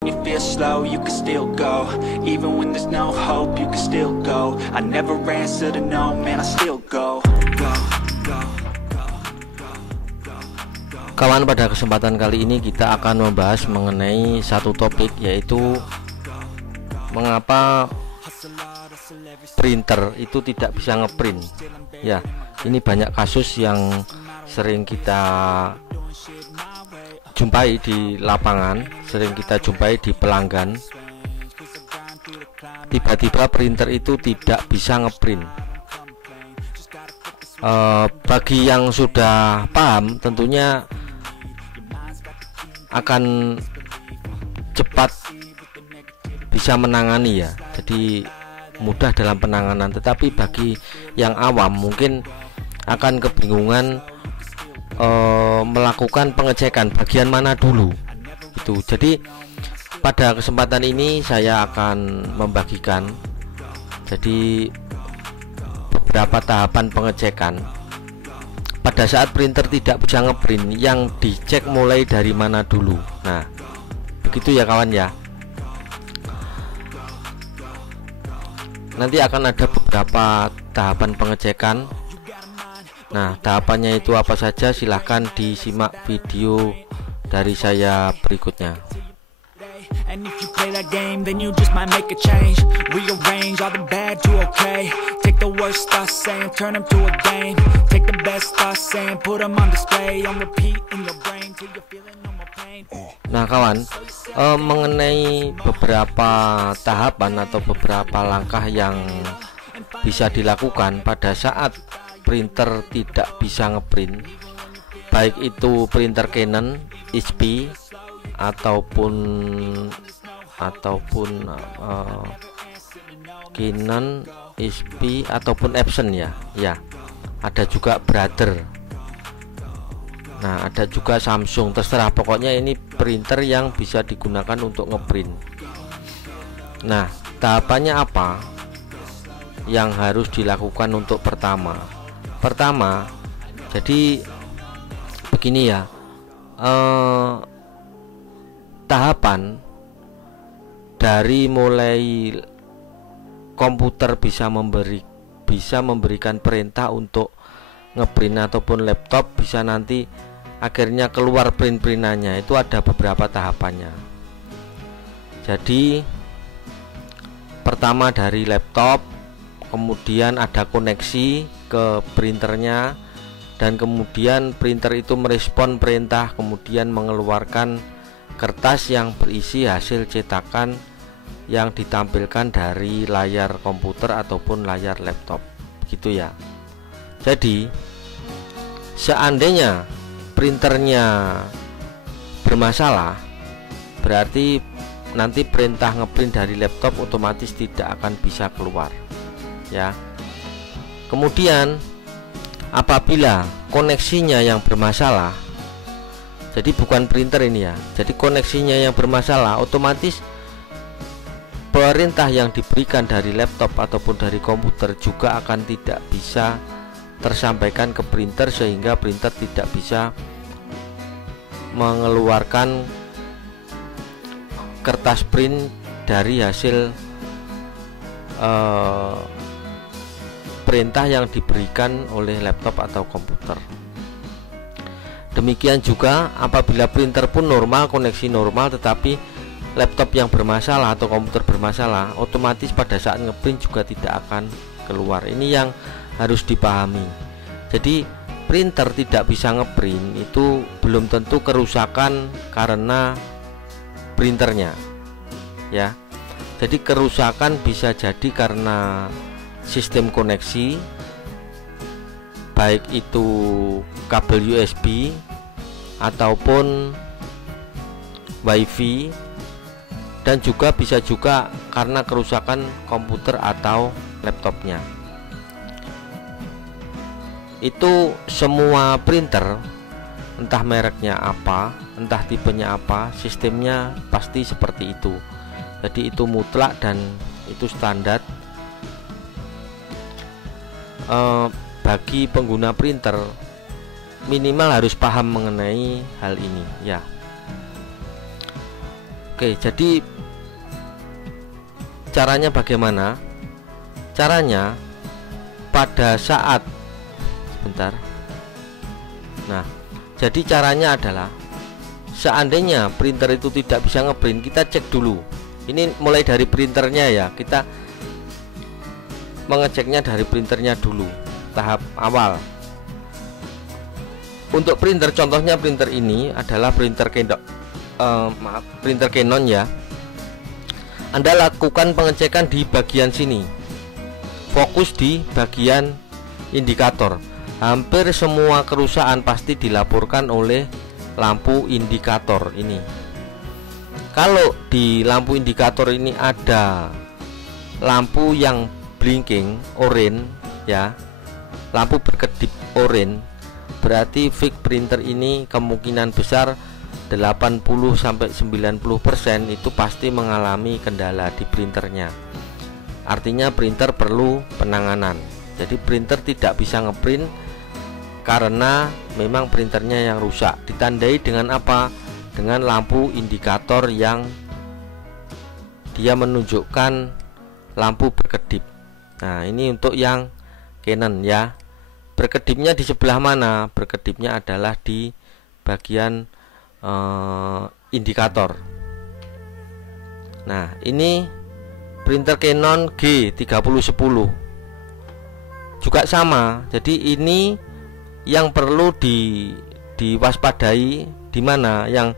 You feel slow, you can still go. Even when there's no hope, you can still go. I never answer to no, man, I still go. Kawan, pada kesempatan kali ini kita akan membahas mengenai satu topik, yaitu mengapa printer itu tidak bisa ngeprint. Ya, ini banyak kasus yang sering kita jumpai di lapangan, sering kita jumpai di pelanggan. Tiba-tiba printer itu tidak bisa ngeprint. Bagi yang sudah paham tentunya akan cepat bisa menangani ya, jadi mudah dalam penanganan. Tetapi bagi yang awam mungkin akan kebingungan melakukan pengecekan bagian mana dulu itu. Jadi pada kesempatan ini saya akan membagikan jadi beberapa tahapan pengecekan pada saat printer tidak bisa ngeprint, yang dicek mulai dari mana dulu. Nah, begitu ya kawan ya. Nanti akan ada beberapa tahapan pengecekan. Nah, tahapannya itu apa saja? Silahkan disimak video dari saya berikutnya. And if you play that game, then you just might make a change. Rearrange all the bad to okay. Take the worst thoughts saying, turn them to a game. Take the best thoughts saying, put them on display. On repeat in your brain till you're feeling no more pain. Nah kawan, mengenai beberapa tahapan atau beberapa langkah yang bisa dilakukan pada saat printer tidak bisa ngeprint, baik itu printer Canon, HP ataupun Canon, HP ataupun Epson ya. Ya, ada juga Brother. Nah, ada juga Samsung, terserah, pokoknya ini printer yang bisa digunakan untuk ngeprint. Nah, tahapannya apa yang harus dilakukan untuk pertama, jadi begini ya, tahapan dari mulai komputer bisa memberikan perintah untuk ngeprint ataupun laptop bisa nanti akhirnya keluar print-printannya, itu ada beberapa tahapannya. Jadi pertama dari laptop, kemudian ada koneksi ke printernya, dan kemudian printer itu merespon perintah, kemudian mengeluarkan kertas yang berisi hasil cetakan yang ditampilkan dari layar komputer ataupun layar laptop, gitu ya. Jadi seandainya printernya bermasalah, berarti nanti perintah ngeprint dari laptop otomatis tidak akan bisa keluar ya. Kemudian apabila koneksinya yang bermasalah, jadi bukan printer ini ya, jadi koneksinya yang bermasalah, otomatis perintah yang diberikan dari laptop ataupun dari komputer juga akan tidak bisa tersampaikan ke printer, sehingga printer tidak bisa mengeluarkan kertas print dari hasil perintah yang diberikan oleh laptop atau komputer. Demikian juga apabila printer pun normal, koneksi normal, tetapi laptop yang bermasalah atau komputer bermasalah, otomatis pada saat ngeprint juga tidak akan keluar. Ini yang harus dipahami. Jadi printer tidak bisa ngeprint itu belum tentu kerusakan karena printernya ya. Jadi kerusakan bisa jadi karena sistem koneksi, baik itu kabel USB ataupun WiFi, dan juga bisa juga karena kerusakan komputer atau laptopnya. Itu semua printer, entah mereknya apa, entah tipenya apa, sistemnya pasti seperti itu. Jadi itu mutlak dan itu standar. Bagi pengguna printer minimal harus paham mengenai hal ini ya. Oke, jadi caranya bagaimana? Caranya pada saat sebentar. Nah, jadi caranya adalah seandainya printer itu tidak bisa ngeprint, kita cek dulu. Ini mulai dari printernya ya, kita mengeceknya dari printernya dulu, tahap awal. Untuk printer, contohnya printer ini adalah printer Canon ya. Anda lakukan pengecekan di bagian sini, fokus di bagian indikator. Hampir semua kerusakan pasti dilaporkan oleh lampu indikator ini. Kalau di lampu indikator ini ada lampu yang blinking orange ya, lampu berkedip orange, berarti fix printer ini kemungkinan besar 80-90% itu pasti mengalami kendala di printernya. Artinya printer perlu penanganan. Jadi printer tidak bisa ngeprint karena memang printernya yang rusak. Ditandai dengan apa? Dengan lampu indikator yang dia menunjukkan lampu berkedip. Nah, ini untuk yang Canon ya. Berkedipnya di sebelah mana? Berkedipnya adalah di bagian indikator. Nah, ini printer Canon G3010 juga sama. Jadi ini yang perlu diwaspadai. Di mana yang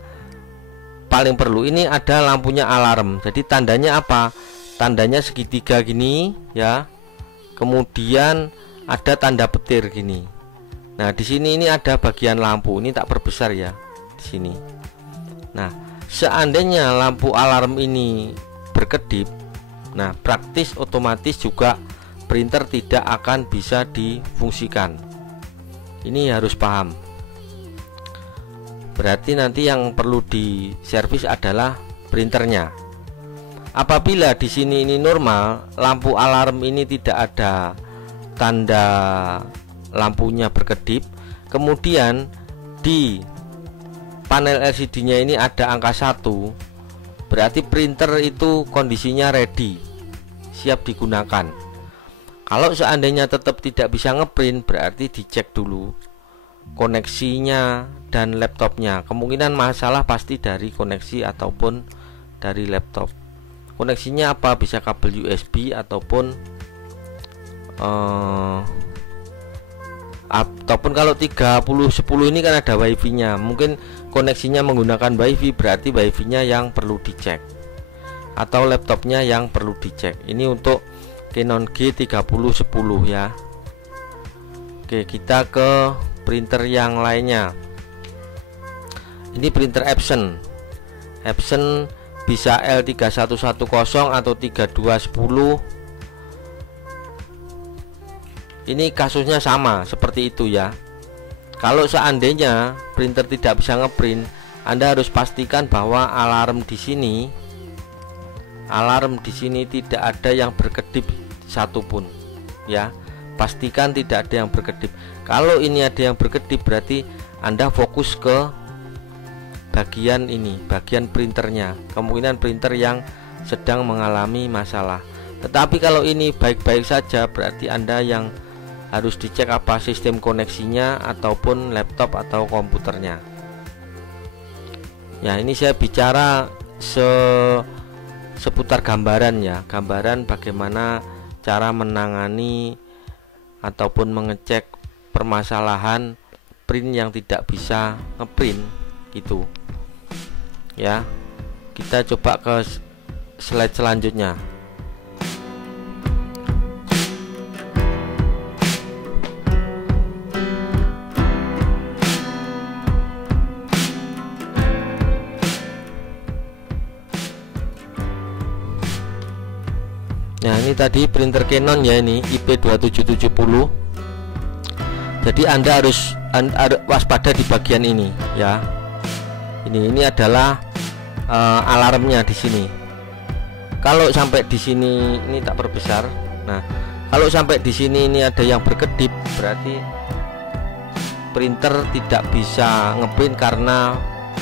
paling perlu? Ini ada lampunya alarm. Jadi tandanya apa? Tandanya segitiga gini ya. Kemudian ada tanda petir gini. Nah, di sini ini ada bagian lampu. Ini tak perbesar ya di sini. Nah, seandainya lampu alarm ini berkedip, nah praktis otomatis juga printer tidak akan bisa difungsikan. Ini harus paham. Berarti nanti yang perlu diservis adalah printernya. Apabila di sini ini normal, lampu alarm ini tidak ada tanda lampunya berkedip, kemudian di panel LCD-nya ini ada angka 1, berarti printer itu kondisinya ready, siap digunakan. Kalau seandainya tetap tidak bisa ngeprint, berarti dicek dulu koneksinya dan laptopnya. Kemungkinan masalah pasti dari koneksi ataupun dari laptop. Koneksinya apa? Bisa kabel USB ataupun kalau 3010 ini kan ada wifi-nya. Mungkin koneksinya menggunakan wifi, berarti wifi-nya yang perlu dicek atau laptopnya yang perlu dicek. Ini untuk Canon G3010 ya. Oke, kita ke printer yang lainnya. Ini printer Epson. Epson bisa L3110 atau 3210. Ini kasusnya sama seperti itu ya. Kalau seandainya printer tidak bisa ngeprint, Anda harus pastikan bahwa alarm di sini tidak ada yang berkedip satupun ya. Pastikan tidak ada yang berkedip. Kalau ini ada yang berkedip, berarti Anda fokus ke bagian ini, bagian printernya. Kemungkinan printer yang sedang mengalami masalah. Tetapi kalau ini baik-baik saja, berarti Anda yang harus dicek apa sistem koneksinya ataupun laptop atau komputernya. Ya, ini saya bicara seputar gambaran ya, gambaran bagaimana cara menangani ataupun mengecek permasalahan print yang tidak bisa ngeprint gitu ya. Kita coba ke slide selanjutnya. Nah, ini tadi printer Canon ya, ini IP2770. Jadi Anda harus waspada di bagian ini ya. Ini adalah alarmnya di sini. Kalau sampai di sini ini tak perbesar. Nah, kalau sampai di sini ini ada yang berkedip, berarti printer tidak bisa ngeprint karena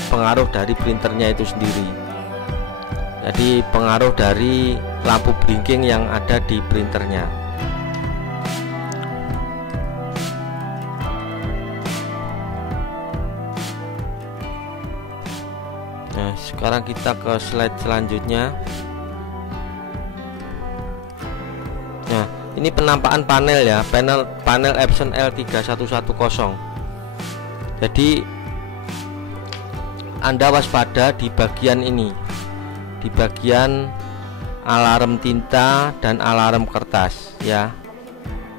pengaruh dari printernya itu sendiri. Jadi pengaruh dari lampu blinking yang ada di printernya. Nah, sekarang kita ke slide selanjutnya. Nah, ini penampakan panel ya, panel Epson L3110. Jadi Anda waspada di bagian ini, di bagian alarm tinta dan alarm kertas ya.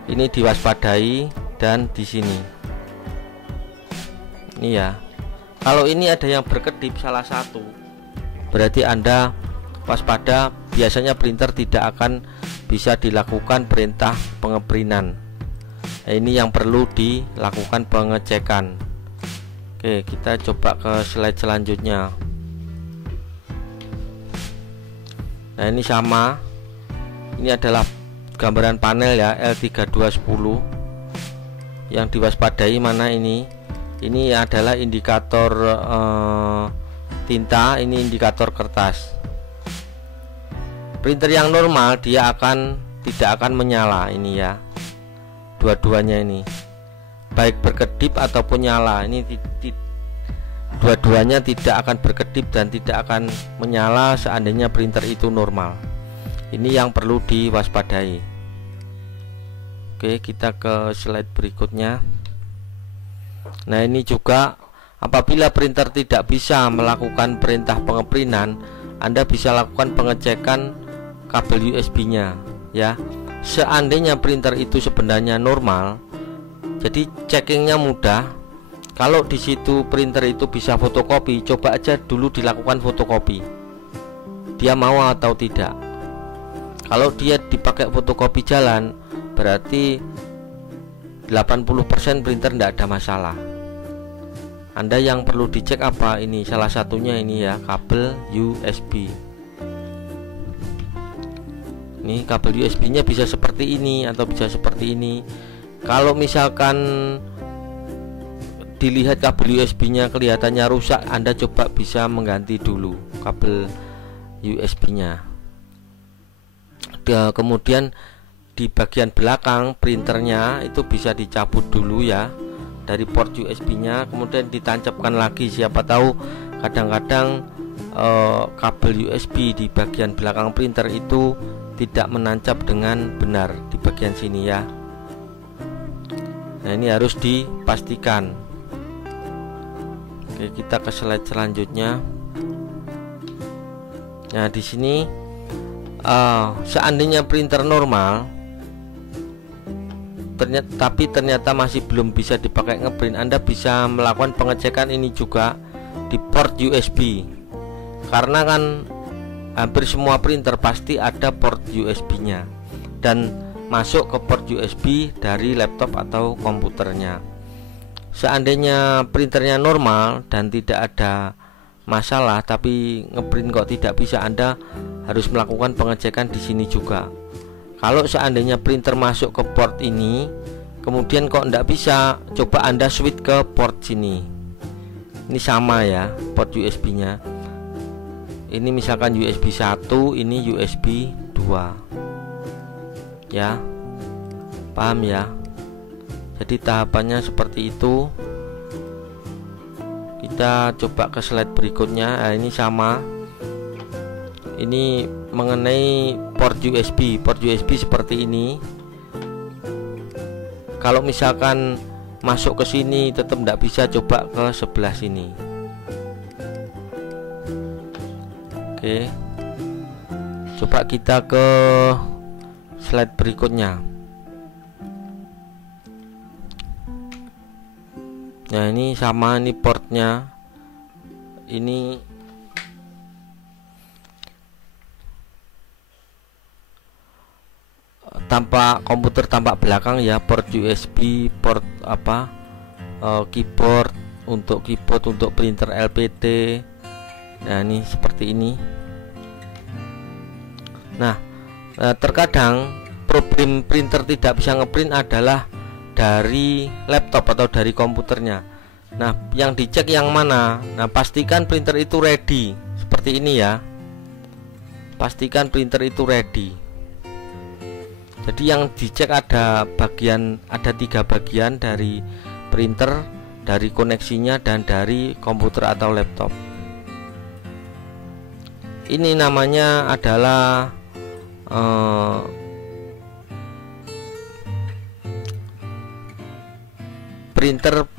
Ini diwaspadai dan di sini. Ini ya. Kalau ini ada yang berkedip salah satu, berarti Anda waspada, biasanya printer tidak akan bisa dilakukan perintah pengeprinan. Nah, ini yang perlu dilakukan pengecekan. Oke, kita coba ke slide selanjutnya. Nah, ini sama. Ini adalah gambaran panel ya, L3210. Yang diwaspadai mana ini? Ini adalah indikator tinta, ini indikator kertas. Printer yang normal dia tidak akan menyala ini ya. Dua-duanya ini, baik berkedip ataupun nyala, ini dua-duanya tidak akan berkedip dan tidak akan menyala seandainya printer itu normal. Ini yang perlu diwaspadai. Oke, kita ke slide berikutnya. Nah, ini juga apabila printer tidak bisa melakukan perintah pengeprinan, Anda bisa lakukan pengecekan kabel USB-nya ya. Seandainya printer itu sebenarnya normal, jadi checkingnya mudah. Kalau di situ printer itu bisa fotokopi, coba aja dulu dilakukan fotokopi. Dia mau atau tidak. Kalau dia dipakai fotokopi jalan, berarti 80% printer tidak ada masalah. Anda yang perlu dicek apa? Ini salah satunya ini ya, kabel USB. Ini kabel USB nya bisa seperti ini atau bisa seperti ini. Kalau misalkan dilihat kabel USB nya kelihatannya rusak, Anda coba bisa mengganti dulu kabel USB nya. Kemudian di bagian belakang printernya itu bisa dicabut dulu ya dari port USB nya, kemudian ditancapkan lagi. Siapa tahu kadang-kadang kabel USB di bagian belakang printer itu tidak menancap dengan benar di bagian sini ya. Nah, ini harus dipastikan. Oke, kita ke slide selanjutnya. Nah, di sini seandainya printer normal tapi ternyata masih belum bisa dipakai ngeprint, Anda bisa melakukan pengecekan ini juga di port USB. Karena kan hampir semua printer pasti ada port USB-nya dan masuk ke port USB dari laptop atau komputernya. Seandainya printernya normal dan tidak ada masalah tapi ngeprint kok tidak bisa, Anda harus melakukan pengecekan di sini juga. Kalau seandainya printer masuk ke port ini kemudian kok tidak bisa, coba Anda switch ke port sini. Ini sama ya port USB nya. Ini misalkan USB 1, ini USB 2 ya. Paham ya? Jadi tahapannya seperti itu. Kita coba ke slide berikutnya. Nah, ini sama. Ini mengenai port USB. Port USB seperti ini. Kalau misalkan masuk ke sini tetap tidak bisa, coba ke sebelah sini. Oke, coba kita ke slide berikutnya. Nah, ini sama, ini portnya. Ini tampak komputer tampak belakang ya, port USB, port keyboard untuk printer LPT. Nah, ini seperti ini. Nah, terkadang problem printer tidak bisa ngeprint adalah dari laptop atau dari komputernya. Nah, yang dicek yang mana? Nah, pastikan printer itu ready seperti ini ya. pastikan printer itu ready. Jadi yang dicek ada 3 bagian dari printer, dari koneksinya dan dari komputer atau laptop. Ini namanya adalah printer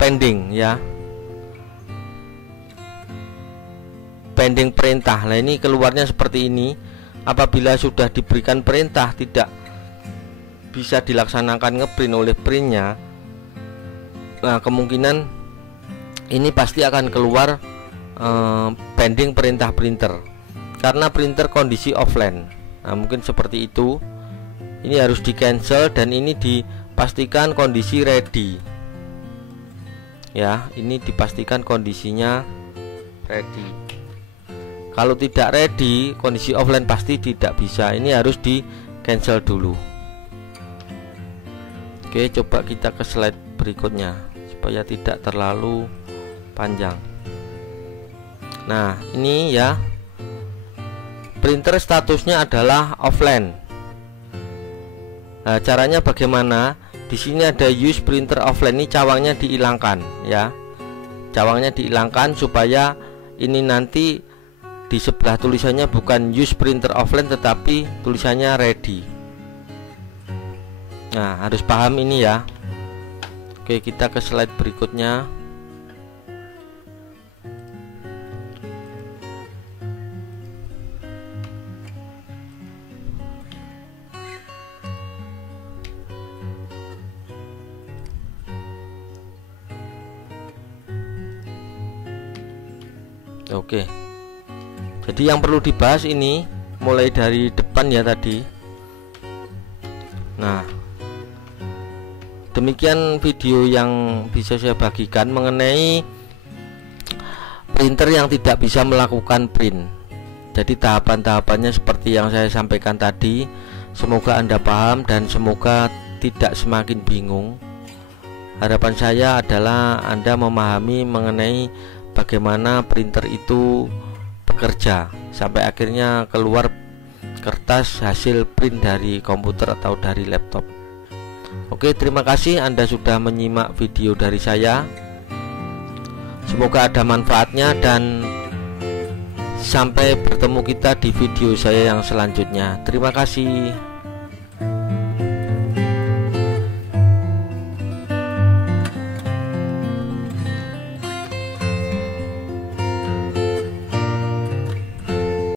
pending ya, pending perintah. Nah ini keluarnya seperti ini. Apabila sudah diberikan perintah tidak bisa dilaksanakan ngeprint oleh printnya, nah kemungkinan ini pasti akan keluar pending perintah printer karena printer kondisi offline. Nah mungkin seperti itu. Ini harus di cancel dan ini dipastikan kondisi ready ya. Ini dipastikan kondisinya ready. Kalau tidak ready, kondisi offline pasti tidak bisa. Ini harus di cancel dulu. Oke, coba kita ke slide berikutnya supaya tidak terlalu panjang. Nah ini ya, printer statusnya adalah offline. Nah caranya bagaimana? Di sini ada use printer offline, ini cawangnya dihilangkan ya. Cawangnya dihilangkan supaya ini nanti di sebelah tulisannya bukan use printer offline tetapi tulisannya ready. Nah harus paham ini ya. Oke, kita ke slide berikutnya. Oke, jadi yang perlu dibahas ini mulai dari depan ya tadi. Nah demikian video yang bisa saya bagikan mengenai printer yang tidak bisa melakukan print. Jadi tahapan-tahapannya seperti yang saya sampaikan tadi. Semoga Anda paham dan semoga tidak semakin bingung. Harapan saya adalah Anda memahami mengenai bagaimana printer itu bekerja sampai akhirnya keluar kertas hasil print dari komputer atau dari laptop. Oke, terima kasih Anda sudah menyimak video dari saya. Semoga ada manfaatnya dan sampai bertemu kita di video saya yang selanjutnya. Terima kasih.